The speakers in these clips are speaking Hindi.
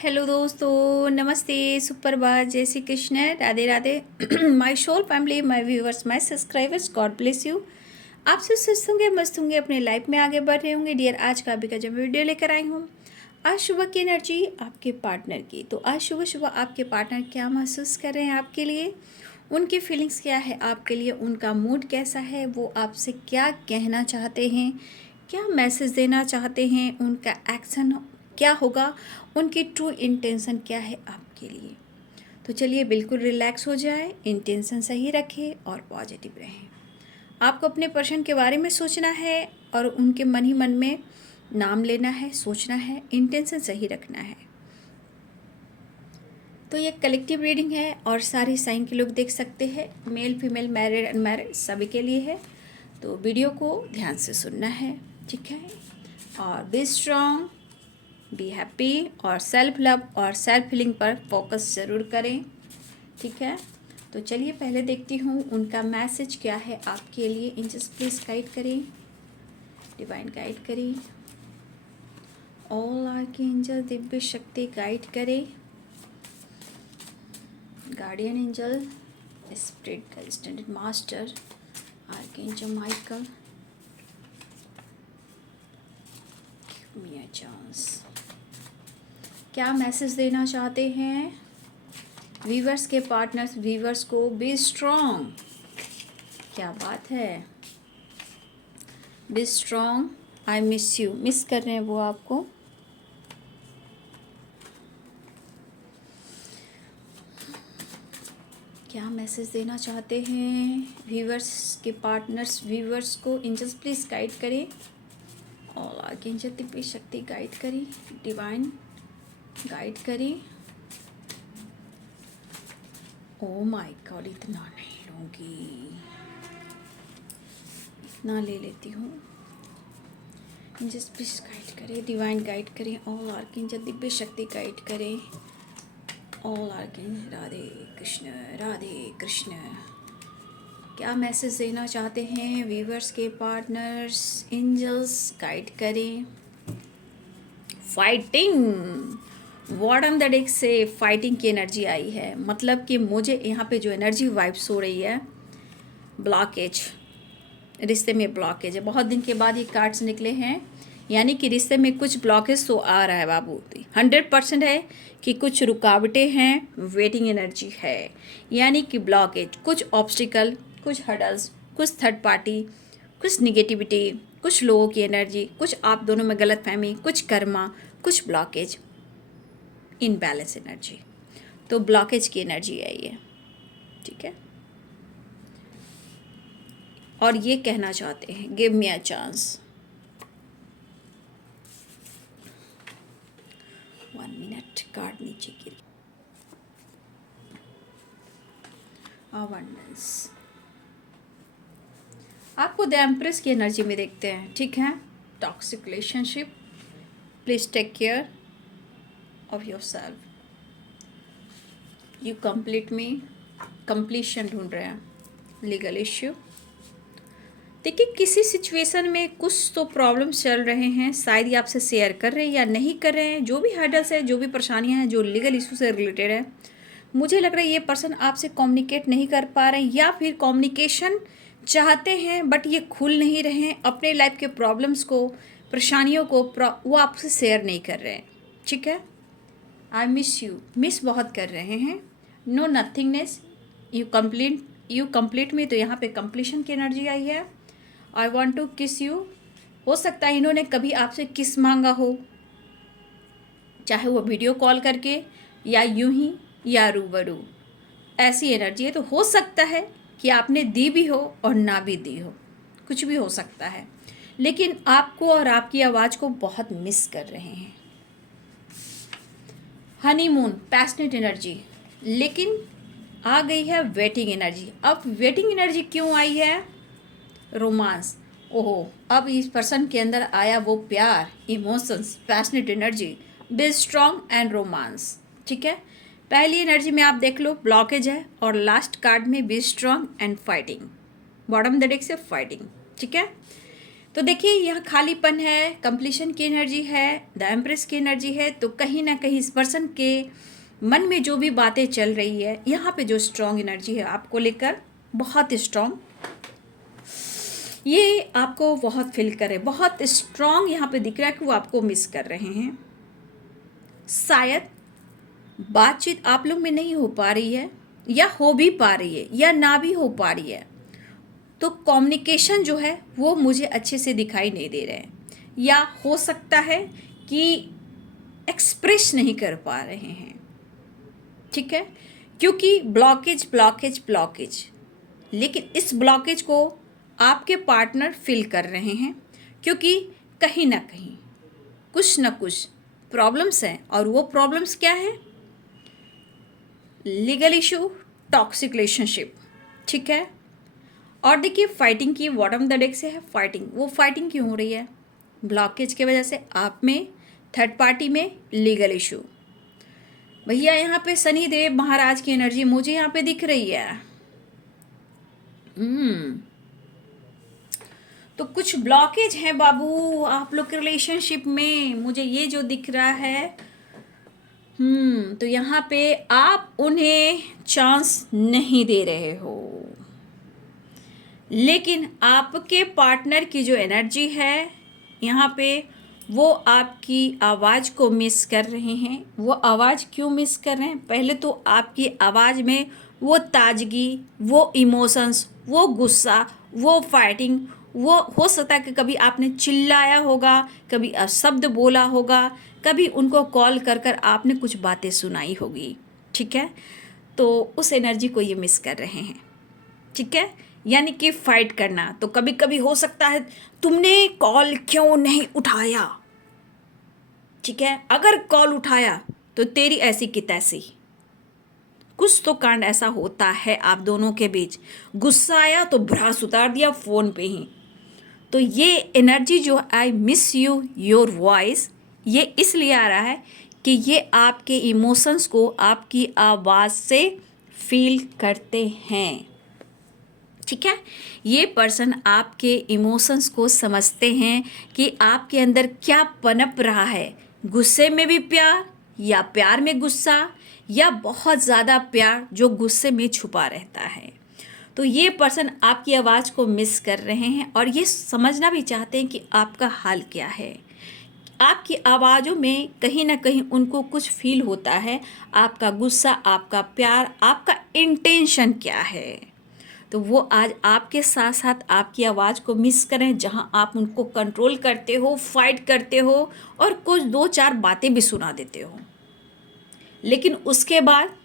हेलो दोस्तों, नमस्ते, सुप्रभात, जय Shri Krishna, Radhe Radhe. My soul family, my viewers, my subscribers, God bless you. आप सब स्वस्थ होंगे, मस्त होंगे, अपने लाइफ में आगे बढ़ रहे होंगे। डियर, आज का अभी का जब वीडियो लेकर आई हूँ, आज सुबह की एनर्जी आपके पार्टनर की। तो आज सुबह सुबह आपके पार्टनर क्या महसूस कर रहे हैं आपके लिए, उनकी फीलिंग्स क्या है आपके लिए, उनका मूड कैसा है, वो आपसे क्या कहना चाहते हैं, क्या मैसेज देना चाहते हैं, उनका एक्शन क्या होगा, उनकी ट्रू इंटेंशन क्या है आपके लिए। तो चलिए बिल्कुल रिलैक्स हो जाए, इंटेंशन सही रखें और पॉजिटिव रहें। आपको अपने पर्सन के बारे में सोचना है और उनके मन ही मन में नाम लेना है, सोचना है, इंटेंशन सही रखना है। तो ये कलेक्टिव रीडिंग है और सारे साइन के लोग देख सकते हैं, मेल फीमेल मैरिड अनमैरिड सभी के लिए है। तो वीडियो को ध्यान से सुनना है, ठीक है। और बी स्ट्रॉन्ग, बी हैप्पी और सेल्फ लव और सेल्फ हीलिंग पर फोकस ज़रूर करें, ठीक है। तो चलिए पहले देखती हूँ उनका मैसेज क्या है आपके लिए। एंजल्स प्लीज़ गाइड करें, डिवाइन गाइड करें, ऑल आर्कएंजल दिव्य शक्ति गाइड करें, गार्डियन एंजल, स्पिरिट का standard master archangel Michael, give me a chance. क्या मैसेज देना चाहते हैं वीवर्स के पार्टनर्स, वीवर्स को? बी स्ट्रॉन्ग, क्या बात है, be strong, I miss you, miss कर रहे हैं वो आपको। क्या मैसेज देना चाहते हैं वीवर्स के पार्टनर्स, वीवर्स को? एंजल्स प्लीज गाइड करें, और आर्कएंजल दिव्य शक्ति गाइड करें, डिवाइन गाइड करें। ओ माय गॉड, इतना नहीं लूँगी, इतना ले लेती हूँ। एंजल्स प्लीज गाइड करें, डिवाइन गाइड करें, ऑल आर्कएंजल दिव्य शक्ति गाइड करें, ऑल आर्कएंजल। राधे कृष्ण, राधे कृष्ण। क्या मैसेज देना चाहते हैं वीवर्स के पार्टनर्स, एंजल्स गाइड करें। फाइटिंग, बॉटम द डेक से फाइटिंग की एनर्जी आई है, मतलब कि मुझे यहाँ पे जो एनर्जी वाइब्स हो रही है, ब्लॉकेज, रिश्ते में ब्लॉकेज है। बहुत दिन के बाद ये कार्ड्स निकले हैं, यानी कि रिश्ते में कुछ ब्लॉकेज तो आ रहा है बाबू। 100% है कि कुछ रुकावटें हैं, वेटिंग एनर्जी है, यानी कि ब्लॉकेज, कुछ ऑब्स्टिकल, कुछ हर्डल्स, कुछ थर्ड पार्टी, कुछ निगेटिविटी, कुछ लोगों की एनर्जी, कुछ आप दोनों में गलतफहमी, कुछ कर्मा, कुछ ब्लॉकेज, इनबैलेंस एनर्जी। तो ब्लॉकेज की एनर्जी आई है, ठीक है। और ये कहना चाहते हैं give me a chance. 1 minute, card नीचे गिर। अबंडेंस, आपको द एम्प्रेस की एनर्जी में देखते हैं, ठीक है। Toxic relationship, please take care of yourself, you complete me, completion ढूंढ रहे हैं, लीगल इश्यू। देखिए किसी सिचुएशन में कुछ तो प्रॉब्लम्स चल रहे हैं, शायद ये आपसे शेयर कर रहे हैं या नहीं कर रहे हैं। जो भी हर्डल्स है, जो भी परेशानियां हैं जो लीगल इशू से रिलेटेड है, मुझे लग रहा है ये पर्सन आपसे कम्युनिकेट नहीं कर पा रहे हैं, या फिर कम्युनिकेशन चाहते हैं बट ये खुल नहीं रहे हैं। अपने लाइफ के प्रॉब्लम्स को, परेशानियों को वो आपसे शेयर नहीं कर रहे हैं, ठीक है। आई मिस यू, मिस बहुत कर रहे हैं। No nothingness, you complete me, तो यहाँ पे कंप्लीशन की एनर्जी आई है। आई वॉन्ट टू किस यू, हो सकता है इन्होंने कभी आपसे किस मांगा हो, चाहे वो वीडियो कॉल करके या यूं ही या रूबरू, ऐसी एनर्जी है। तो हो सकता है कि आपने दी भी हो और ना भी दी हो, कुछ भी हो सकता है, लेकिन आपको और आपकी आवाज़ को बहुत मिस कर रहे हैं। हनीमून, पैशनेट एनर्जी, लेकिन आ गई है वेटिंग एनर्जी। अब वेटिंग एनर्जी क्यों आई है? रोमांस, ओहो, अब इस पर्सन के अंदर आया वो प्यार, emotions, passionate energy, be strong and romance, ठीक है। पहली एनर्जी में आप देख लो ब्लॉकेज है, और लास्ट कार्ड में be strong and fighting, bottom the deck से फाइटिंग, ठीक है। तो देखिए यहाँ खालीपन है, कंप्लीशन की एनर्जी है, द एम्प्रेस की एनर्जी है। तो कहीं ना कहीं इस पर्सन के मन में जो भी बातें चल रही है, यहाँ पे जो स्ट्रॉन्ग एनर्जी है आपको लेकर, बहुत स्ट्रॉन्ग, ये आपको बहुत फील करे, बहुत स्ट्रॉन्ग यहाँ पे दिख रहा है कि वो आपको मिस कर रहे हैं। शायद बातचीत आप लोग में नहीं हो पा रही है, या हो भी पा रही है या ना भी हो पा रही है, तो कम्युनिकेशन जो है वो मुझे अच्छे से दिखाई नहीं दे रहे हैं, या हो सकता है कि एक्सप्रेस नहीं कर पा रहे हैं। ठीक है, क्योंकि ब्लॉकेज ब्लॉकेज ब्लॉकेज, लेकिन इस ब्लॉकेज को आपके पार्टनर फील कर रहे हैं, क्योंकि कहीं ना कहीं कुछ ना कुछ प्रॉब्लम्स हैं। और वो प्रॉब्लम्स क्या है? Legal issue, toxic relationship. ठीक है, और देखिए फाइटिंग की बॉटम द डेक से है फाइटिंग। वो फाइटिंग क्यों हो रही है? ब्लॉकेज की वजह से, आप में, थर्ड पार्टी में, लीगल इशू। भैया यहाँ पे शनिदेव महाराज की एनर्जी मुझे यहाँ पे दिख रही है। तो कुछ ब्लॉकेज है बाबू आप लोग के रिलेशनशिप में, मुझे ये जो दिख रहा है। तो यहाँ पे आप उन्हें चांस नहीं दे रहे हो, लेकिन आपके पार्टनर की जो एनर्जी है यहाँ पे, वो आपकी आवाज़ को मिस कर रहे हैं। वो आवाज़ क्यों मिस कर रहे हैं? पहले तो आपकी आवाज़ में वो ताजगी, वो इमोशंस, वो गुस्सा, वो फाइटिंग, वो हो सकता है कि कभी आपने चिल्लाया होगा, कभी अशब्द बोला होगा, कभी उनको कॉल कर कर आपने कुछ बातें सुनाई होगी। ठीक है, तो उस एनर्जी को ये मिस कर रहे हैं। ठीक है, यानी कि फाइट करना। तो कभी कभी हो सकता है तुमने कॉल क्यों नहीं उठाया। ठीक है, अगर कॉल उठाया तो तेरी ऐसी की तैसी, कुछ तो कांड ऐसा होता है आप दोनों के बीच। गुस्सा आया तो भ्रास उतार दिया फ़ोन पे ही। तो ये एनर्जी जो I miss you your voice, ये इसलिए आ रहा है कि ये आपके इमोशंस को आपकी आवाज़ से फील करते हैं। ठीक है, ये पर्सन आपके इमोशंस को समझते हैं कि आपके अंदर क्या पनप रहा है। गुस्से में भी प्यार, या प्यार में गुस्सा, या बहुत ज़्यादा प्यार जो गुस्से में छुपा रहता है। तो ये पर्सन आपकी आवाज़ को मिस कर रहे हैं, और ये समझना भी चाहते हैं कि आपका हाल क्या है। आपकी आवाज़ों में कहीं ना कहीं उनको कुछ फील होता है, आपका गुस्सा, आपका प्यार, आपका इंटेंशन क्या है। तो वो आज आपके साथ साथ आपकी आवाज़ को मिस करें, जहाँ आप उनको कंट्रोल करते हो, फाइट करते हो, और कुछ दो चार बातें भी सुना देते हो, लेकिन उसके बाद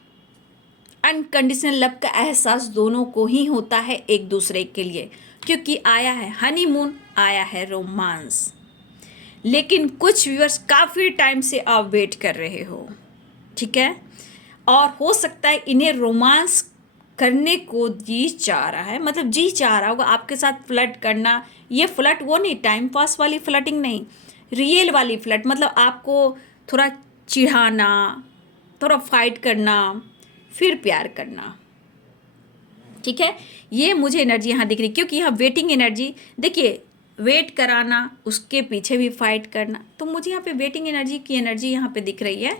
अनकंडीशनल लव का एहसास दोनों को ही होता है एक दूसरे के लिए, क्योंकि आया है हनीमून, आया है रोमांस। लेकिन कुछ व्यूअर्स काफ़ी टाइम से आप वेट कर रहे हो। ठीक है, और हो सकता है इन्हें रोमांस करने को जी चाह रहा है, मतलब जी चाह रहा होगा आपके साथ फ्लर्ट करना। ये फ्लर्ट वो नहीं, टाइम पास वाली फ्लर्टिंग नहीं, रियल वाली फ्लर्ट, मतलब आपको थोड़ा चिढ़ाना, थोड़ा फाइट करना, फिर प्यार करना। ठीक है, ये मुझे एनर्जी यहाँ दिख रही, क्योंकि यहाँ वेटिंग एनर्जी देखिए, वेट कराना, उसके पीछे भी फाइट करना। तो मुझे यहाँ पे वेटिंग एनर्जी की एनर्जी यहाँ पे दिख रही है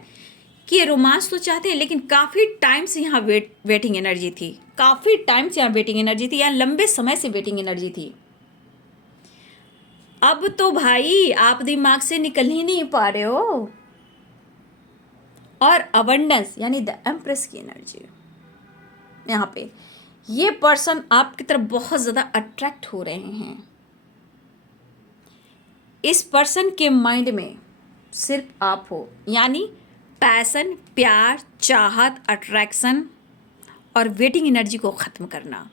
कि रोमांस तो चाहते हैं, लेकिन काफ़ी टाइम से यहाँ वेटिंग एनर्जी थी, काफ़ी टाइम से यहाँ वेटिंग एनर्जी थी, यहाँ लंबे समय से वेटिंग एनर्जी थी। अब तो भाई आप दिमाग से निकल ही नहीं पा रहे हो। और अबंडेंस यानी द एम्प्रेस की एनर्जी यहाँ पे, ये पर्सन आपकी तरफ बहुत ज़्यादा अट्रैक्ट हो रहे हैं। इस पर्सन के माइंड में सिर्फ आप हो, यानी पैसन, प्यार, चाहत, अट्रैक्शन और वेटिंग एनर्जी को ख़त्म करना।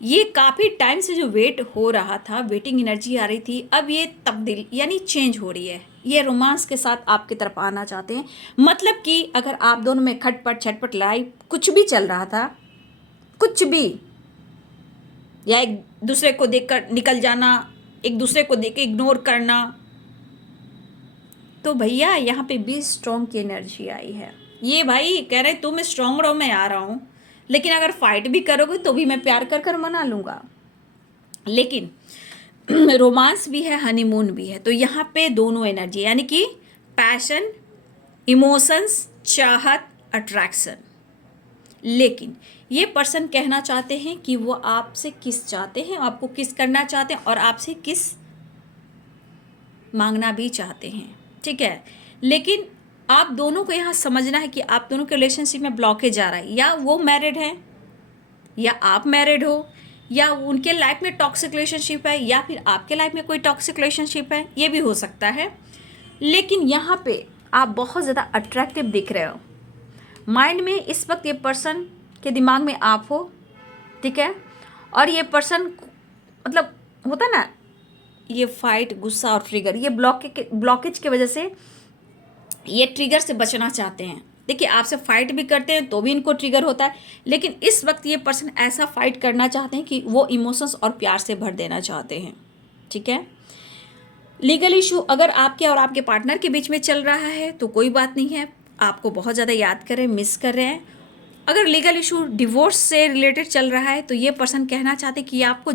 ये काफ़ी टाइम से जो वेट हो रहा था, वेटिंग एनर्जी आ रही थी, अब ये तब्दील यानी चेंज हो रही है। ये रोमांस के साथ आपकी तरफ आना चाहते हैं। मतलब कि अगर आप दोनों में खटपट छटपट लड़ाई कुछ भी चल रहा था, कुछ भी, या एक दूसरे को देखकर निकल जाना, एक दूसरे को देख के इग्नोर करना, तो भैया यहाँ पे भी स्ट्रॉन्ग की एनर्जी आई है। ये भाई कह रहे तुम स्ट्रॉन्ग रहो, मैं आ रहा हूँ, लेकिन अगर फाइट भी करोगे तो भी मैं प्यार कर कर मना लूँगा। लेकिन रोमांस भी है, हनीमून भी है। तो यहाँ पे दोनों एनर्जी, यानी कि पैशन, इमोशंस, चाहत, अट्रैक्शन। लेकिन ये पर्सन कहना चाहते हैं कि वो आपसे किस चाहते हैं, आपको किस करना चाहते हैं और आपसे किस मांगना भी चाहते हैं, ठीक है। लेकिन आप दोनों को यहाँ समझना है कि आप दोनों के रिलेशनशिप में ब्लॉकेज आ रहा है, या वो मैरिड हैं या आप मैरिड हो, या उनके लाइफ में टॉक्सिक रिलेशनशिप है, या फिर आपके लाइफ में कोई टॉक्सिक रिलेशनशिप है, ये भी हो सकता है। लेकिन यहाँ पे आप बहुत ज़्यादा अट्रैक्टिव दिख रहे हो। माइंड में इस वक्त ये पर्सन के दिमाग में आप हो, ठीक है। और ये पर्सन मतलब होता ना, ये फाइट, गुस्सा और ट्रिगर, ये ब्लॉकेज की वजह से ये ट्रिगर से बचना चाहते हैं। देखिए, आपसे फाइट भी करते हैं तो भी इनको ट्रिगर होता है, लेकिन इस वक्त ये पर्सन ऐसा फाइट करना चाहते हैं कि वो इमोशंस और प्यार से भर देना चाहते हैं, ठीक है। लीगल इशू अगर आपके और आपके पार्टनर के बीच में चल रहा है तो कोई बात नहीं है, आपको बहुत ज़्यादा याद कर रहे हैं, मिस कर रहे हैं। अगर लीगल इशू डिवोर्स से रिलेटेड चल रहा है तो ये पर्सन कहना चाहते हैं कि आपको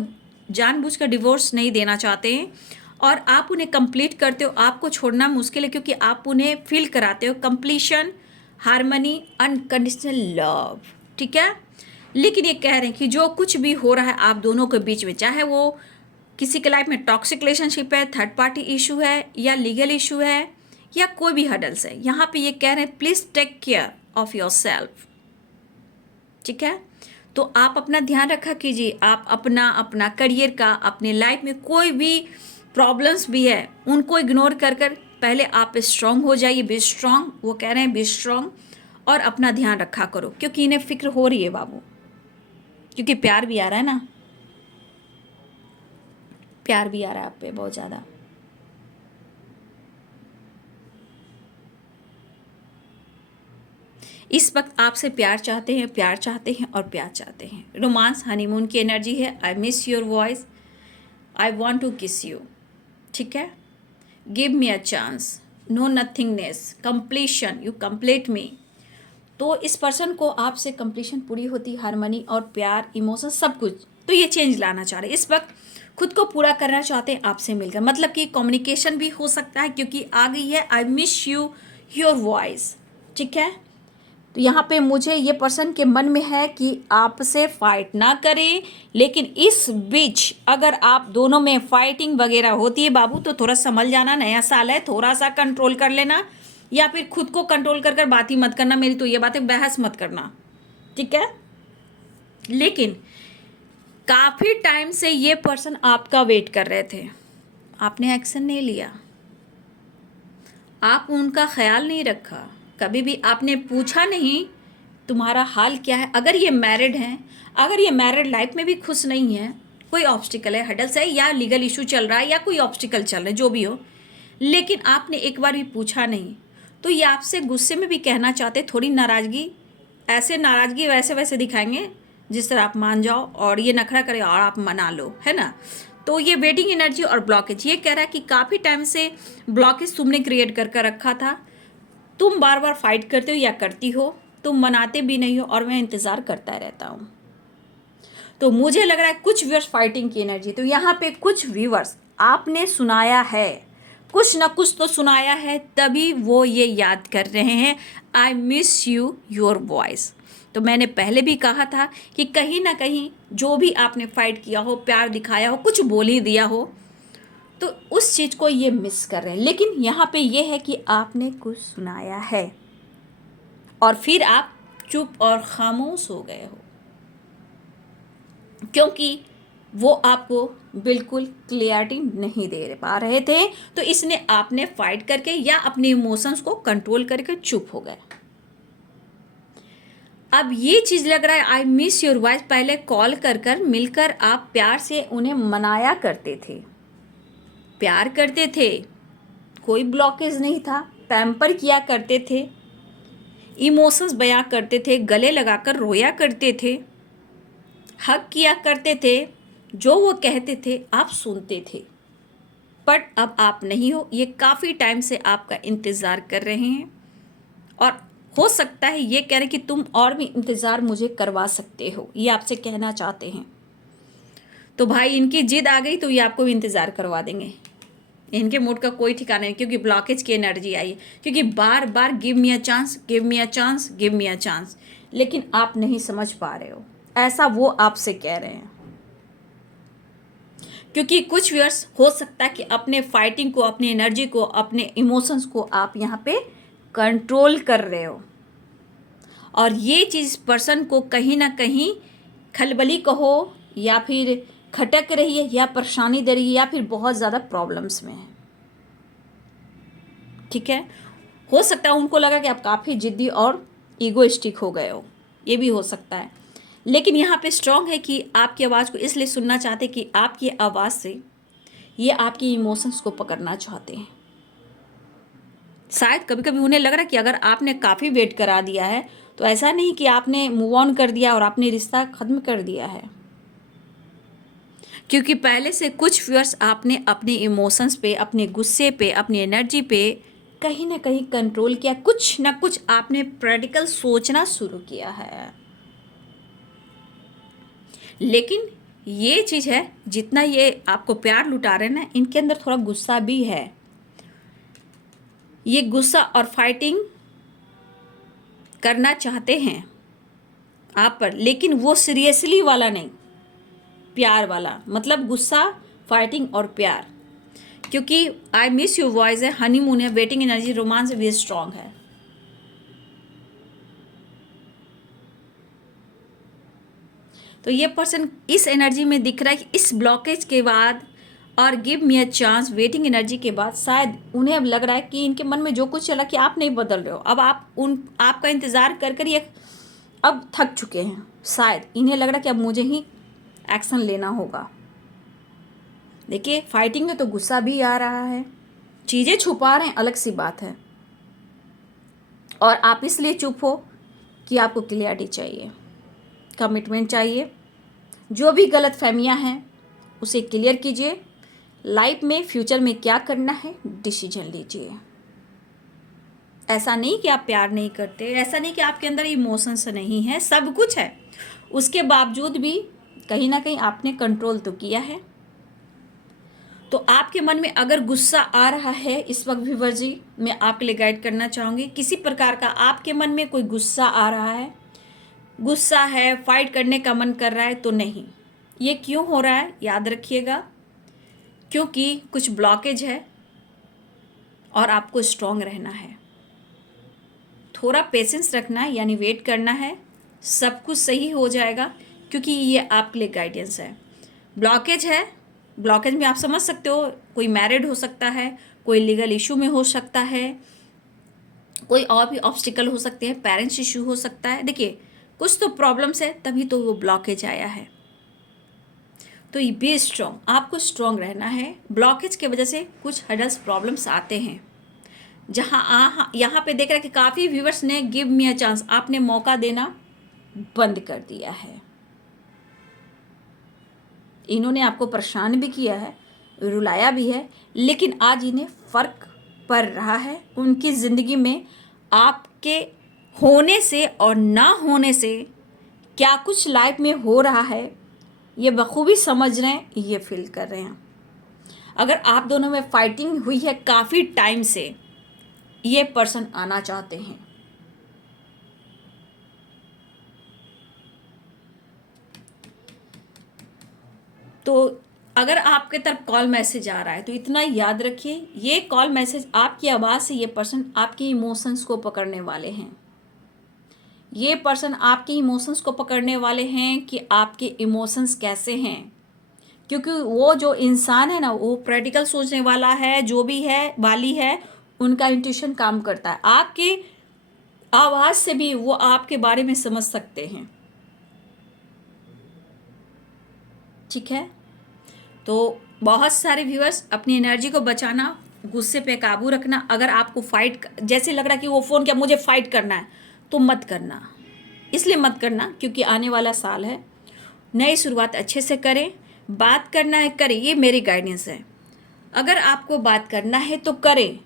जानबूझकर डिवोर्स नहीं देना चाहते हैं और आप उन्हें कंप्लीट करते हो। आपको छोड़ना मुश्किल है क्योंकि आप उन्हें फील कराते हो कंप्लीशन, हार्मनी, अनकंडीशनल लव, ठीक है। लेकिन ये कह रहे हैं कि जो कुछ भी हो रहा है आप दोनों के बीच में, चाहे वो किसी के लाइफ में टॉक्सिक रिलेशनशिप है, थर्ड पार्टी इशू है, या लीगल इशू है, या कोई भी हर्डल्स है, यहाँ पे ये कह रहे हैं please take care of yourself, ठीक है। तो आप अपना ध्यान रखा कीजिए, आप अपना करियर का, अपने लाइफ में कोई भी प्रॉब्लम्स भी है उनको इग्नोर कर पहले आप स्ट्रांग हो जाइए। बी स्ट्रांग, वो कह रहे हैं बी स्ट्रांग, और अपना ध्यान रखा करो क्योंकि इन्हें फिक्र हो रही है बाबू, क्योंकि प्यार भी आ रहा है ना, प्यार भी आ रहा है आप पे बहुत ज़्यादा। इस वक्त आपसे प्यार चाहते हैं, प्यार चाहते हैं और प्यार चाहते हैं। रोमांस, हनीमून की एनर्जी है। I miss your voice, I want to kiss you, ठीक है। Give me a chance, no nothingness, completion, you complete me. तो इस पर्सन को आपसे कंप्लीशन पूरी होती, हार्मनी और प्यार, इमोशन, सब कुछ। तो ये चेंज लाना चाह रहे हैं, इस वक्त खुद को पूरा करना चाहते हैं आपसे मिलकर। मतलब कि कम्युनिकेशन भी हो सकता है क्योंकि आ गई है I miss you your voice, ठीक है। तो यहाँ पे मुझे ये पर्सन के मन में है कि आपसे फाइट ना करें, लेकिन इस बीच अगर आप दोनों में फाइटिंग वगैरह होती है बाबू तो थोड़ा संभल जाना, नया साल है, थोड़ा सा कंट्रोल कर लेना, या फिर खुद को कंट्रोल कर बात ही मत करना। मेरी तो ये बात है, बहस मत करना, ठीक है। लेकिन काफ़ी टाइम से ये पर्सन आपका वेट कर रहे थे, आपने एक्शन नहीं लिया, आप उनका ख्याल नहीं रखा, कभी भी आपने पूछा नहीं तुम्हारा हाल क्या है। अगर ये मैरिड हैं, अगर ये मैरिड लाइफ में भी खुश नहीं है, कोई ऑब्स्टिकल है, हडल्स है, या लीगल इशू चल रहा है, या कोई ऑब्स्टिकल चल रहा है, जो भी हो, लेकिन आपने एक बार भी पूछा नहीं, तो ये आपसे गुस्से में भी कहना चाहते, थोड़ी नाराज़गी, ऐसे नाराज़गी वैसे वैसे दिखाएंगे जिस तरह आप मान जाओ और ये नखरा करे और आप मना लो, है ना। तो ये वेटिंग एनर्जी और ब्लॉकेज ये कह रहा है कि काफ़ी टाइम से ब्लॉकेज तुमने क्रिएट कर रखा था, तुम बार बार फाइट करते हो या करती हो, तुम मनाते भी नहीं हो और मैं इंतज़ार करता रहता हूँ। तो मुझे लग रहा है कुछ व्यूअर्स फाइटिंग की एनर्जी। तो यहाँ पे कुछ व्यूअर्स आपने सुनाया है, कुछ ना कुछ तो सुनाया है, तभी वो ये याद कर रहे हैं I miss you your voice. तो मैंने पहले भी कहा था कि कहीं ना कहीं जो भी आपने फाइट किया हो, प्यार दिखाया हो, कुछ बोल ही दिया हो, तो उस चीज़ को ये मिस कर रहे हैं। लेकिन यहाँ पे ये है कि आपने कुछ सुनाया है और फिर आप चुप और खामोश हो गए हो क्योंकि वो आपको बिल्कुल क्लियरिटी नहीं दे पा रहे थे, तो इसने आपने फाइट करके या अपने इमोशंस को कंट्रोल करके चुप हो गए। अब ये चीज़ लग रहा है आई मिस योर वॉइस, पहले कॉल कर मिलकर आप प्यार से उन्हें मनाया करते थे, प्यार करते थे, कोई ब्लॉकेज नहीं था, पैम्पर किया करते थे, इमोशंस बयां करते थे, गले लगाकर रोया करते थे, हक किया करते थे, जो वो कहते थे आप सुनते थे। बट अब आप नहीं हो, ये काफ़ी टाइम से आपका इंतज़ार कर रहे हैं और हो सकता है ये कह रहे कि तुम और भी इंतज़ार मुझे करवा सकते हो, ये आपसे कहना चाहते हैं। तो भाई इनकी जिद आ गई तो ये आपको भी इंतज़ार करवा देंगे। इनके मूड का कोई ठिकाना नहीं, क्योंकि ब्लॉकेज की एनर्जी आई है, क्योंकि बार बार give me a chance, give me a chance, give me a chance, लेकिन आप नहीं समझ पा रहे हो, ऐसा वो आपसे कह रहे हैं। क्योंकि कुछ व्यूअर्स हो सकता है कि अपने फाइटिंग को, अपनी एनर्जी को, अपने इमोशंस को आप यहाँ पे कंट्रोल कर रहे हो, और ये चीज़ पर्सन को कहीं ना कहीं खलबली कहो, या फिर खटक रही है, या परेशानी दे रही है, या फिर बहुत ज़्यादा प्रॉब्लम्स में है। ठीक है, हो सकता है उनको लगा कि आप काफ़ी जिद्दी और ईगोइस्टिक हो गए हो, ये भी हो सकता है। लेकिन यहाँ पे स्ट्रांग है कि आपकी आवाज़ को इसलिए सुनना चाहते कि आपकी आवाज़ से ये आपकी इमोशंस को पकड़ना चाहते हैं। शायद कभी कभी उन्हें लग रहा है कि अगर आपने काफ़ी वेट करा दिया है तो ऐसा नहीं कि आपने मूव ऑन कर दिया और आपने रिश्ता ख़त्म कर दिया है, क्योंकि पहले से कुछ व्यूअर्स आपने अपने इमोशंस पे, अपने गुस्से पे, अपनी एनर्जी पे कहीं ना कहीं कंट्रोल किया, कुछ ना कुछ आपने प्रैक्टिकल सोचना शुरू किया है। लेकिन ये चीज़ है, जितना ये आपको प्यार लुटा रहे हैं ना, इनके अंदर थोड़ा गुस्सा भी है। ये गुस्सा और फाइटिंग करना चाहते हैं आप पर, लेकिन वो सीरियसली वाला नहीं, प्यार वाला, मतलब गुस्सा, फाइटिंग और प्यार। क्योंकि आई मिस यू वॉइस है, हनीमून है, वेटिंग एनर्जी, रोमांस भी स्ट्रांग है। तो ये पर्सन इस एनर्जी में दिख रहा है कि इस ब्लॉकेज के बाद और give me a chance, waiting energy के बाद शायद उन्हें अब लग रहा है कि इनके मन में जो कुछ चला कि आप नहीं बदल रहे हो, अब आपका इंतज़ार कर कर ये अब थक चुके हैं। शायद इन्हें लग रहा है कि अब मुझे ही एक्शन लेना होगा। देखिए, फाइटिंग में तो गुस्सा भी आ रहा है, चीज़ें छुपा रहे हैं, अलग सी बात है, और आप इसलिए चुप हो कि आपको क्लियरिटी चाहिए, कमिटमेंट चाहिए। जो भी गलत फहमियाँ हैं उसे क्लियर कीजिए, लाइफ में, फ्यूचर में क्या करना है डिसीजन लीजिए। ऐसा नहीं कि आप प्यार नहीं करते, ऐसा नहीं कि आपके अंदर इमोशंस नहीं है, सब कुछ है, उसके बावजूद भी कहीं ना कहीं आपने कंट्रोल तो किया है। तो आपके मन में अगर गुस्सा आ रहा है इस वक्त भी वर्जी, मैं आपके लिए गाइड करना चाहूँगी, किसी प्रकार का आपके मन में कोई गुस्सा आ रहा है, गुस्सा है, फाइट करने का मन कर रहा है, तो नहीं। ये क्यों हो रहा है याद रखिएगा, क्योंकि कुछ ब्लॉकेज है और आपको स्ट्रांग रहना है, थोड़ा पेशेंस रखना है, यानी वेट करना है, सब कुछ सही हो जाएगा, क्योंकि ये आपके लिए गाइडेंस है। ब्लॉकेज है, ब्लॉकेज में आप समझ सकते हो, कोई मैरिड हो सकता है, कोई लीगल इशू में हो सकता है, कोई और भी ऑब्स्टिकल हो सकते हैं, पेरेंट्स इशू हो सकता है। देखिए, कुछ तो प्रॉब्लम्स है, तभी तो वो ब्लॉकेज आया है। तो ये बी स्ट्रांग, आपको स्ट्रांग रहना है। ब्लॉकेज की वजह से कुछ हर्डल्स, प्रॉब्लम्स आते हैं, जहाँ यहाँ पे देख रहा है कि काफ़ी व्यूवर्स ने गिव मी अ चांस, आपने मौका देना बंद कर दिया है। इन्होंने आपको परेशान भी किया है, रुलाया भी है, लेकिन आज इन्हें फ़र्क पड़ रहा है उनकी ज़िंदगी में आपके होने से और ना होने से क्या कुछ लाइफ में हो रहा है, ये बखूबी समझ रहे हैं, ये फील कर रहे हैं। अगर आप दोनों में फाइटिंग हुई है काफ़ी टाइम से, ये पर्सन आना चाहते हैं। तो अगर आपके तरफ कॉल मैसेज आ रहा है तो इतना याद रखिए, ये कॉल मैसेज आपकी आवाज़ से ये पर्सन आपके इमोशंस को पकड़ने वाले हैं। ये पर्सन आपके इमोशंस को पकड़ने वाले हैं कि आपके इमोशंस कैसे हैं, क्योंकि वो जो इंसान है ना, वो प्रैक्टिकल सोचने वाला है, जो भी है वाली है, उनका इंट्यूशन काम करता है। आपकी आवाज़ से भी वो आपके बारे में समझ सकते हैं। ठीक है, तो बहुत सारे व्यूअर्स, अपनी एनर्जी को बचाना, गुस्से पे काबू रखना। अगर आपको फाइट जैसे लग रहा कि वो फ़ोन किया मुझे फाइट करना है, तो मत करना, इसलिए मत करना क्योंकि आने वाला साल है, नई शुरुआत अच्छे से करें। बात करना है करें, ये मेरी गाइडेंस है। अगर आपको बात करना है तो करें,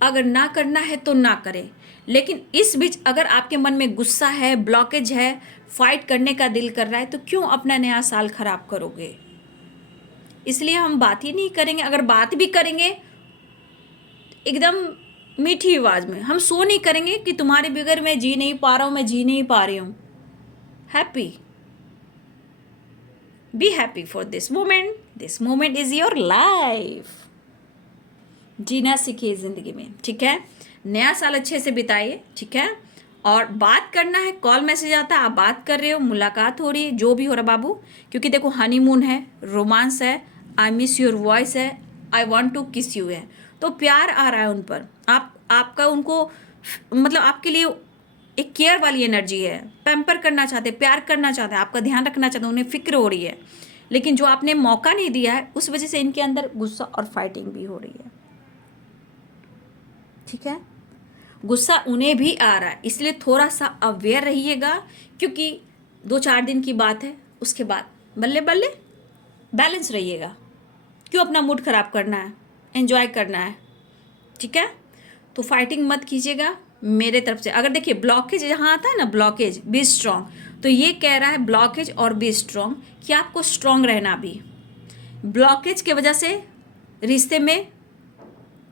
अगर ना करना है तो ना करें। लेकिन इस बीच अगर आपके मन में गुस्सा है, ब्लॉकेज है, फाइट करने का दिल कर रहा है, तो क्यों अपना नया साल खराब करोगे। इसलिए हम बात ही नहीं करेंगे। अगर बात भी करेंगे एकदम मीठी आवाज़ में, हम सो नहीं करेंगे कि तुम्हारे बगैर मैं जी नहीं पा रहा हूँ, मैं जी नहीं पा रही हूँ। Happy, be happy for this moment is your life. जीना सीखिए ज़िंदगी में, ठीक है। नया साल अच्छे से बिताइए, ठीक है। और बात करना है, कॉल मैसेज आता है, आप बात कर रहे हो, मुलाकात हो रही है, जो भी हो रहा बाबू, क्योंकि देखो हनीमून है, रोमांस है, आई मिस योर वॉइस है, आई वॉन्ट टू किस यू है, तो प्यार आ रहा है उन पर। आपका उनको मतलब आपके लिए एक केयर वाली एनर्जी है, पैम्पर करना चाहते हैं, प्यार करना चाहते हैं, आपका ध्यान रखना चाहते हैं, उन्हें फिक्र हो रही है। लेकिन जो आपने मौका नहीं दिया है उस वजह से इनके अंदर गुस्सा और फाइटिंग भी हो रही है, ठीक है। गुस्सा उन्हें भी आ रहा है, इसलिए थोड़ा सा अवेयर रहिएगा, क्योंकि 2-4 दिन की बात है, उसके बाद बल्ले बल्ले बैलेंस रहिएगा। क्यों अपना मूड ख़राब करना है, एंजॉय करना है, ठीक है। तो फाइटिंग मत कीजिएगा मेरे तरफ से। अगर देखिए ब्लॉकेज जहाँ आता है ना, ब्लॉकेज, बी स्ट्रॉन्ग, तो ये कह रहा है ब्लॉकेज और बी स्ट्रॉन्ग, कि आपको स्ट्रॉन्ग रहना भी। ब्लॉकेज की वजह से रिश्ते में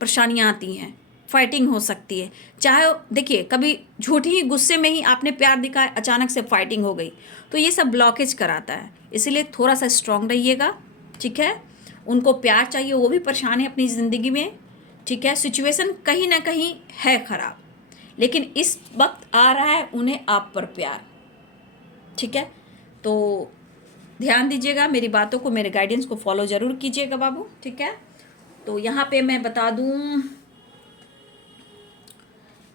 परेशानियाँ आती हैं, फाइटिंग हो सकती है। चाहे देखिए कभी झूठी ही गुस्से में ही आपने प्यार दिखाया, अचानक से फाइटिंग हो गई, तो ये सब ब्लॉकेज कराता है। इसलिए थोड़ा सा स्ट्रॉन्ग रहिएगा, ठीक है। उनको प्यार चाहिए, वो भी परेशान है अपनी ज़िंदगी में, ठीक है। सिचुएशन कहीं ना कहीं है ख़राब, लेकिन इस वक्त आ रहा है उन्हें आप पर प्यार, ठीक है। तो ध्यान दीजिएगा मेरी बातों को, मेरे गाइडेंस को फॉलो ज़रूर कीजिएगा बाबू, ठीक है। तो यहाँ पे मैं बता दूँ,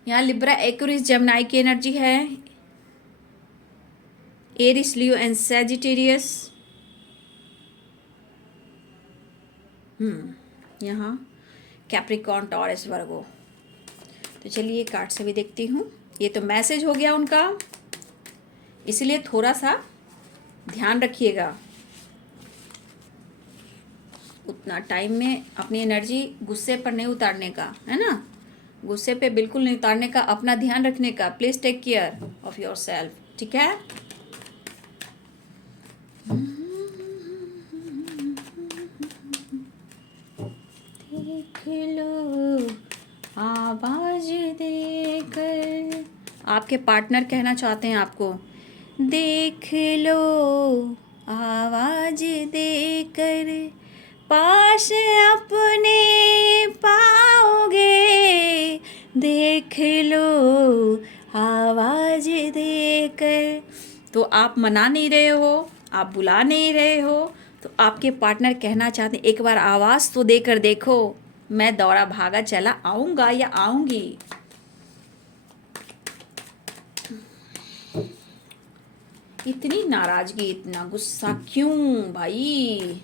यहाँ लिब्रा, एक्वेरियस, जेमिनी की एनर्जी है, एरिस, लियो एंड सैजिटेरियस। यहाँ कैप्रिकॉर्न, टॉरस, वर्गो। तो चलिए कार्ड से भी देखती हूँ। ये तो मैसेज हो गया उनका, इसलिए थोड़ा सा ध्यान रखिएगा। उतना टाइम में अपनी एनर्जी गुस्से पर नहीं उतारने का, है ना, गुस्से पे बिल्कुल नहीं उतारने का, अपना ध्यान रखने का। Please take care of yourself, ठीक है। देख लो आवाज देकर, आपके पार्टनर कहना चाहते हैं आपको, देख लो आवाज देकर, पास अपने पाओगे, देख लो आवाज देकर। तो आप मना नहीं रहे हो, आप बुला नहीं रहे हो, तो आपके पार्टनर कहना चाहते हैं एक बार आवाज़ तो देकर देखो, मैं दौड़ा भागा चला आऊँगा या आऊँगी। इतनी नाराज़गी, इतना गुस्सा क्यों भाई?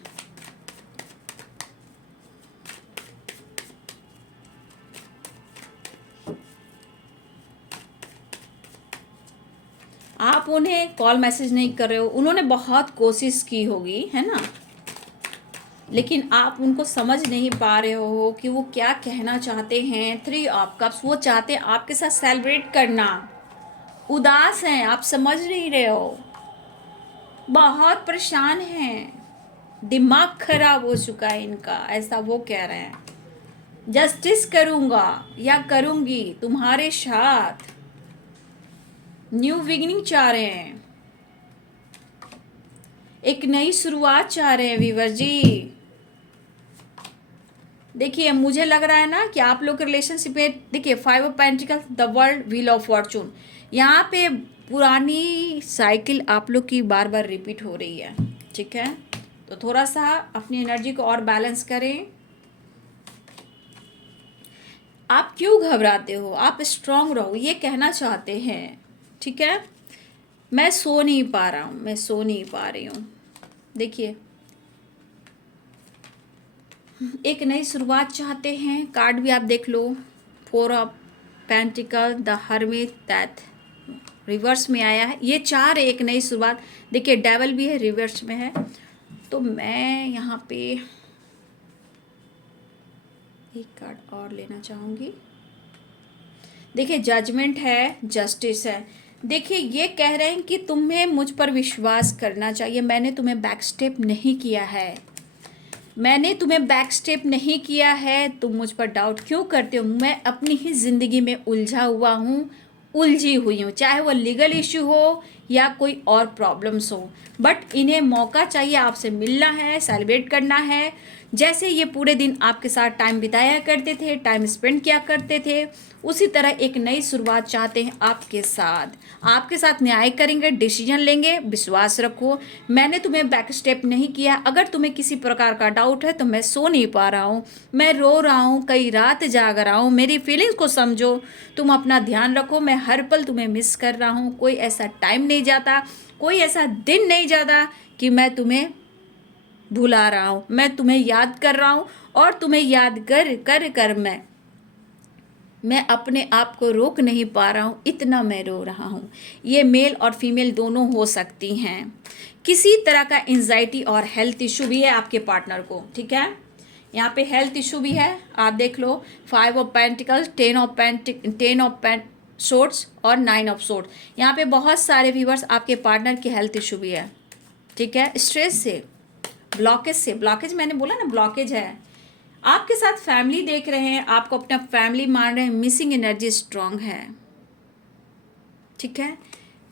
आप उन्हें कॉल मैसेज नहीं कर रहे हो, उन्होंने बहुत कोशिश की होगी, है ना, लेकिन आप उनको समझ नहीं पा रहे हो कि वो क्या कहना चाहते हैं। 3 ऑफ कप्स, वो चाहते हैं आपके साथ सेलिब्रेट करना, उदास हैं, आप समझ नहीं रहे हो, बहुत परेशान हैं, दिमाग खराब हो चुका है इनका, ऐसा वो कह रहे हैं। जस्टिस करूँगा या करूँगी तुम्हारे साथ, न्यू बिगिनिंग चाह रहे हैं, एक नई शुरुआत चाह रहे हैं वीवर जी। देखिए मुझे लग रहा है ना कि आप लोग के रिलेशनशिप में, देखिए 5 of pentacles, the world, wheel of Fortune, यहाँ पे पुरानी साइकिल आप लोग की बार बार रिपीट हो रही है, ठीक है। तो थोड़ा सा अपनी एनर्जी को और बैलेंस करें। आप क्यों घबराते हो, आप स्ट्रांग रहो, ये कहना चाहते हैं, ठीक है। मैं सो नहीं पा रहा हूँ, मैं सो नहीं पा रही हूँ। देखिए एक नई शुरुआत चाहते हैं, कार्ड भी आप देख लो, 4 of pentacle, the hermit, that reverse में आया है, ये चाह रहे एक नई शुरुआत। देखिए डेवल भी है, रिवर्स में है। तो मैं यहाँ पे एक कार्ड और लेना चाहूँगी। देखिए जजमेंट है, जस्टिस है। देखिए ये कह रहे हैं कि तुम्हें मुझ पर विश्वास करना चाहिए, मैंने तुम्हें बैक स्टेप नहीं किया है, मैंने तुम्हें बैक स्टेप नहीं किया है, तुम मुझ पर डाउट क्यों करते हो? मैं अपनी ही ज़िंदगी में उलझा हुआ हूँ, उलझी हुई हूँ, चाहे वो लीगल इशू हो या कोई और प्रॉब्लम्स हो। बट इन्हें मौका चाहिए, आपसे मिलना है, सेलिब्रेट करना है। जैसे ये पूरे दिन आपके साथ टाइम बिताया करते थे, टाइम स्पेंड किया करते थे, उसी तरह एक नई शुरुआत चाहते हैं आपके साथ न्याय करेंगे, डिसीजन लेंगे, विश्वास रखो। मैंने तुम्हें बैक स्टेप नहीं किया। अगर तुम्हें किसी प्रकार का डाउट है तो मैं सो नहीं पा रहा हूँ, मैं रो रहा हूँ, कई रात जाग रहा हूँ, मेरी फीलिंग्स को समझो, तुम अपना ध्यान रखो, मैं हर पल तुम्हें मिस कर रहा हूँ। कोई ऐसा टाइम नहीं जाता, कोई ऐसा दिन नहीं जाता कि मैं तुम्हें भुला रहा हूँ, मैं तुम्हें याद कर रहा हूँ। और तुम्हें याद कर कर कर मैं अपने आप को रोक नहीं पा रहा हूँ, इतना मैं रो रहा हूँ। ये मेल और फीमेल दोनों हो सकती हैं। किसी तरह का एंजाइटी और हेल्थ इशू भी है आपके पार्टनर को, ठीक है। यहाँ पे हेल्थ इशू भी है, आप देख लो। 5 ऑफ पेंटिकल्स, 10 ऑफ सोर्ड्स और 9 ऑफ सोर्ड। यहाँ पे बहुत सारे व्यूवर्स आपके पार्टनर की हेल्थ इशू भी है, ठीक है। स्ट्रेस से, ब्लॉकेज मैंने बोला ना, ब्लॉकेज है। आपके साथ फैमिली देख रहे हैं, आपको अपना फैमिली मान रहे हैं, मिसिंग एनर्जी स्ट्रांग है, ठीक है।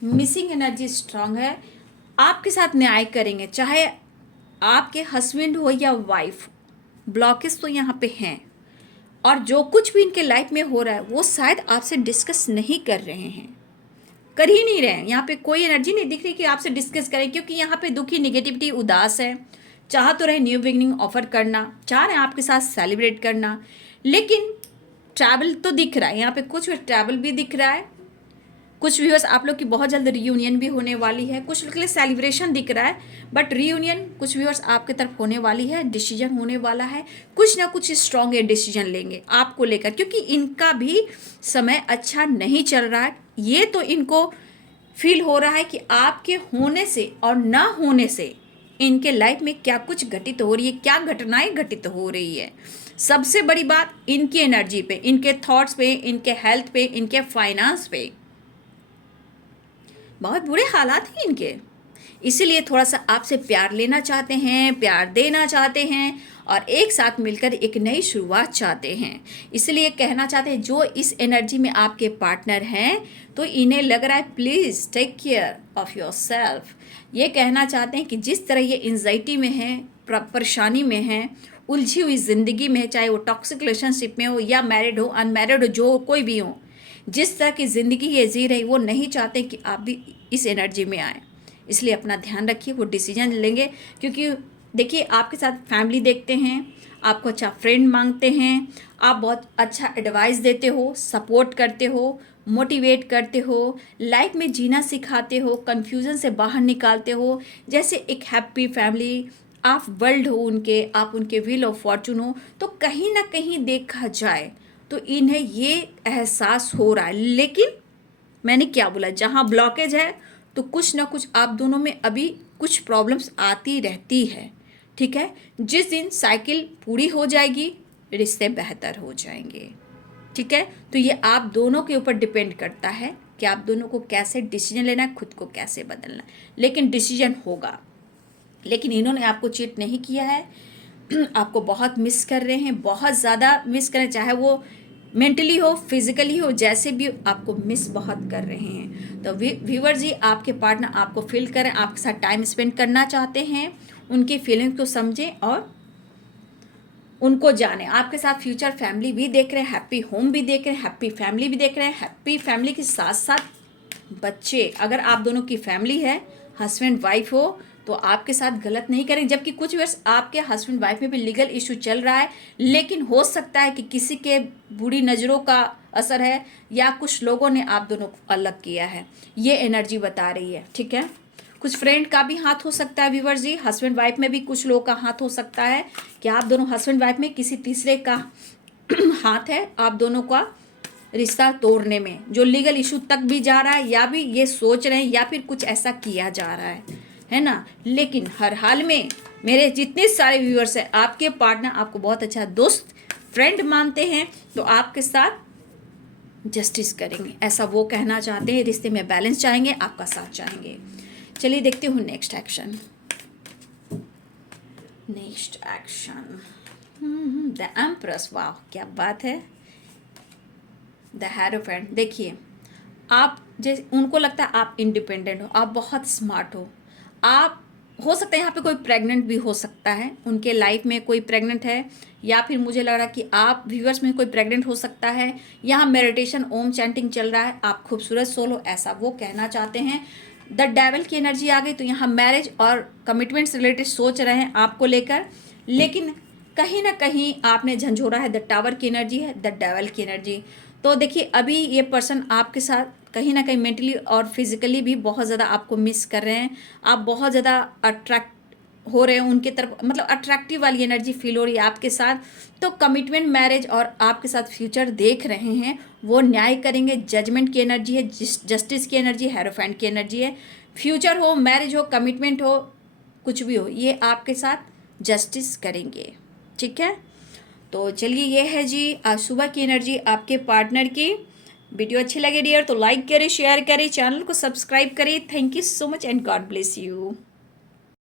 मिसिंग एनर्जी स्ट्रांग है, आपके साथ न्याय करेंगे, चाहे आपके हस्बैंड हो या वाइफ। ब्लॉकेज तो यहाँ पे हैं, और जो कुछ भी इनके लाइफ में हो रहा है वो शायद आपसे डिस्कस नहीं कर रहे हैं, कर ही नहीं रहे हैं। यहाँ पे कोई एनर्जी नहीं दिख रही कि आपसे डिस्कस करें, क्योंकि यहाँ पे दुखी, निगेटिविटी, उदास है। चाह तो रहे न्यू बिगनिंग ऑफर करना, चाह रहे हैं आपके साथ सेलिब्रेट करना, लेकिन ट्रैवल तो दिख रहा है यहाँ पे, कुछ ट्रैवल भी दिख रहा है। कुछ व्यूअर्स आप लोग की बहुत जल्द रीयूनियन भी होने वाली है, कुछ लोग के लिए सेलिब्रेशन दिख रहा है, बट रीयूनियन कुछ व्यूअर्स आपके तरफ होने वाली है, डिसीजन होने वाला है, कुछ ना कुछ स्ट्रॉन्ग डिसीजन लेंगे आपको लेकर, क्योंकि इनका भी समय अच्छा नहीं चल रहा है। ये तो इनको फील हो रहा है कि आपके होने से और ना होने से इनके लाइफ में क्या कुछ घटित हो रही है, क्या घटनाएं घटित हो रही है। सबसे बड़ी बात इनकी एनर्जी पे, इनके थॉट्स पे, इनके हेल्थ पे, इनके फाइनेंस पे बहुत बुरे हालात हैं इनके। इसीलिए थोड़ा सा आपसे प्यार लेना चाहते हैं, प्यार देना चाहते हैं, और एक साथ मिलकर एक नई शुरुआत चाहते हैं। इसलिए कहना चाहते हैं, जो इस एनर्जी में आपके पार्टनर हैं तो इन्हें लग रहा है please take care of yourself. ये कहना चाहते हैं कि जिस तरह ये एंजाइटी में है, परेशानी में है, उलझी हुई ज़िंदगी में है, चाहे वो टॉक्सिक रिलेशनशिप में हो या मैरिड हो, अनमैरिड हो, जो कोई भी हो, जिस तरह की ज़िंदगी ये जी रही, वो नहीं चाहते कि आप भी इस एनर्जी में आए। इसलिए अपना ध्यान रखिए, वो डिसीजन लेंगे। क्योंकि देखिए, आपके साथ फैमिली देखते हैं, आपको अच्छा फ्रेंड मांगते हैं, आप बहुत अच्छा एडवाइस देते हो, सपोर्ट करते हो, मोटिवेट करते हो, लाइफ में जीना सिखाते हो, कन्फ्यूज़न से बाहर निकालते हो। जैसे एक हैप्पी फैमिली, आप वर्ल्ड हो उनके, आप उनके व्हील ऑफ फॉर्चून हो। तो कहीं ना कहीं देखा जाए तो इन्हें ये एहसास हो रहा है। लेकिन मैंने क्या बोला, जहाँ ब्लॉकेज है तो कुछ ना कुछ आप दोनों में अभी कुछ प्रॉब्लम्स आती रहती है, ठीक है। जिस दिन साइकिल पूरी हो जाएगी, रिश्ते बेहतर हो जाएंगे, ठीक है। तो ये आप दोनों के ऊपर डिपेंड करता है कि आप दोनों को कैसे डिसीजन लेना है, खुद को कैसे बदलना है। लेकिन डिसीजन होगा। लेकिन इन्होंने आपको चीट नहीं किया है, आपको बहुत मिस कर रहे हैं, बहुत ज़्यादा मिस कर रहे हैं, चाहे वो मेंटली हो, फिजिकली हो, जैसे भी आपको मिस बहुत कर रहे हैं। तो व्यूअर जी, आपके पार्टनर आपको फील करें, आपके साथ टाइम स्पेंड करना चाहते हैं, उनकी फीलिंग्स को समझें और उनको जाने। आपके साथ फ्यूचर फैमिली भी देख रहे हैं, हैप्पी होम भी देख रहे हैं, हैप्पी फैमिली भी देख रहे हैं। हैप्पी फैमिली के साथ साथ बच्चे, अगर आप दोनों की फैमिली है, हस्बैंड वाइफ हो, तो आपके साथ गलत नहीं करें। जबकि कुछ वर्ष आपके हस्बैंड वाइफ में भी लीगल इशू चल रहा है, लेकिन हो सकता है कि किसी के बुरी नज़रों का असर है, या कुछ लोगों ने आप दोनों को अलग किया है, ये एनर्जी बता रही है, ठीक है। कुछ फ्रेंड का भी हाथ हो सकता है व्यूअर्स जी, हस्बैंड वाइफ में भी कुछ लोगों का हाथ हो सकता है कि आप दोनों हस्बैंड वाइफ में किसी तीसरे का हाथ है आप दोनों का रिश्ता तोड़ने में, जो लीगल इशू तक भी जा रहा है, या भी ये सोच रहे हैं, या फिर कुछ ऐसा किया जा रहा है ना। लेकिन हर हाल में मेरे जितने सारे व्यूअर्स हैं, आपके पार्टनर आपको बहुत अच्छा दोस्त, फ्रेंड मानते हैं, तो आपके साथ जस्टिस करेंगे, ऐसा वो कहना चाहते हैं। रिश्ते में बैलेंस चाहेंगे, आपका साथ चाहेंगे। चलिए देखते हूँ next action. Next action, the empress, वाह क्या बात है। द हेरोफेंट, देखिए आप जैसे उनको लगता है आप इंडिपेंडेंट हो, आप बहुत स्मार्ट हो सकता है यहाँ पे कोई प्रेग्नेंट भी हो सकता है, उनके लाइफ में कोई प्रेग्नेंट है, या फिर मुझे लग रहा है कि आप व्यूअर्स में कोई प्रेग्नेंट हो सकता है। यहाँ मेडिटेशन ओम चैंटिंग चल रहा है, आप खूबसूरत सोल हो ऐसा वो कहना चाहते हैं। द डेविल की एनर्जी आ गई, तो यहाँ मैरिज और कमिटमेंट्स रिलेटेड सोच रहे हैं आपको लेकर, लेकिन कहीं ना कहीं आपने झंझोरा है। द टावर की एनर्जी है, द डेविल की एनर्जी। तो देखिए अभी ये पर्सन आपके साथ कहीं ना कहीं मेंटली और फिजिकली भी बहुत ज़्यादा आपको मिस कर रहे हैं। आप बहुत ज़्यादा अट्रैक्ट हो रहे हैं उनके तरफ, मतलब अट्रैक्टिव वाली एनर्जी फील हो रही है आपके साथ। तो कमिटमेंट, मैरिज और आपके साथ फ्यूचर देख रहे हैं, वो न्याय करेंगे। जजमेंट की एनर्जी है, जस्टिस की एनर्जी, हेरोफेंट की एनर्जी है। फ्यूचर हो, मैरिज हो, कमिटमेंट हो, कुछ भी हो, ये आपके साथ जस्टिस करेंगे। ठीक है, तो चलिए ये है जी आज सुबह की एनर्जी आपके पार्टनर की। वीडियो अच्छी लगे डियर तो लाइक करें, शेयर करें, चैनल को सब्सक्राइब करें। Thank you so much and God bless you.